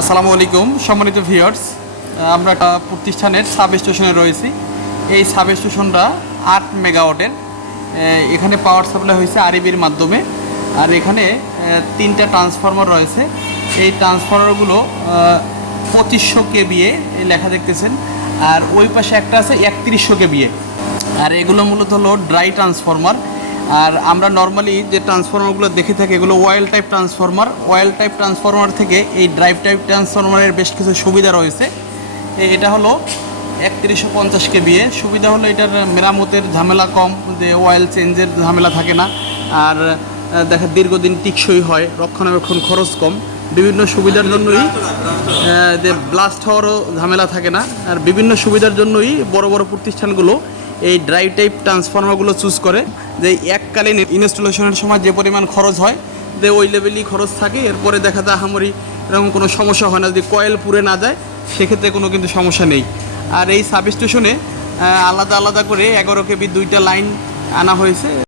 আসসালামু আলাইকুম সম্মানিত ভিউয়ার্স, আমরা একটা প্রতিষ্ঠানের সাব স্টেশনে রয়েছি। এই সাব স্টেশনটা 8 মেগাওয়াটের। এখানে পাওয়ার সাপ্লাই হয়েছে আরইবির মাধ্যমে। আর এখানে 3টা ট্রান্সফরমার রয়েছে। এই ট্রান্সফরমারগুলো 2500 কেভিএ লেখা দেখতেছেন, আর ওই পাশে একটা আছে 3100 কেভিএ। আর এগুলো মূলত হলো ড্রাই ট্রান্সফরমার। আর আমরা নর্মালি যে ট্রান্সফরমারগুলো দেখে থাকি এগুলো oil type transformer. Oil type transformer থেকে এই ড্রাইভ টাইপ ট্রান্সফরমারের বেশ কিছু সুবিধা রয়েছে। এটা হলো 3150 কেভিএ। সুবিধা হলো এটার মেরামতের ঝামেলা কম, যে অয়েল চেঞ্জের ঝামেলা থাকে না। আর দেখা দীর্ঘদিন টিকসই হয়, রক্ষণাবেক্ষণ খরচ কম। বিভিন্ন সুবিধার জন্যই যে ব্লাস্ট হওয়ারও ঝামেলা থাকে না। আর বিভিন্ন সুবিধার জন্যই বড় বড় প্রতিষ্ঠানগুলো এই ড্রাই টাইপ ট্রান্সফরমারগুলো চুজ করে, যে এককালীন ইনস্টলেশনের সময় যে পরিমাণ খরচ হয় যে ওই লেভেলই খরচ থাকে। এরপরে দেখা যায় আহামরি এরকম কোনো সমস্যা হয় না। যদি কয়েল পুড়ে না যায় সেক্ষেত্রে কোনো কিন্তু সমস্যা নেই। আর এই সাব স্টেশনে আলাদা আলাদা করে 11 কেবি 2টা লাইন আনা হয়েছে।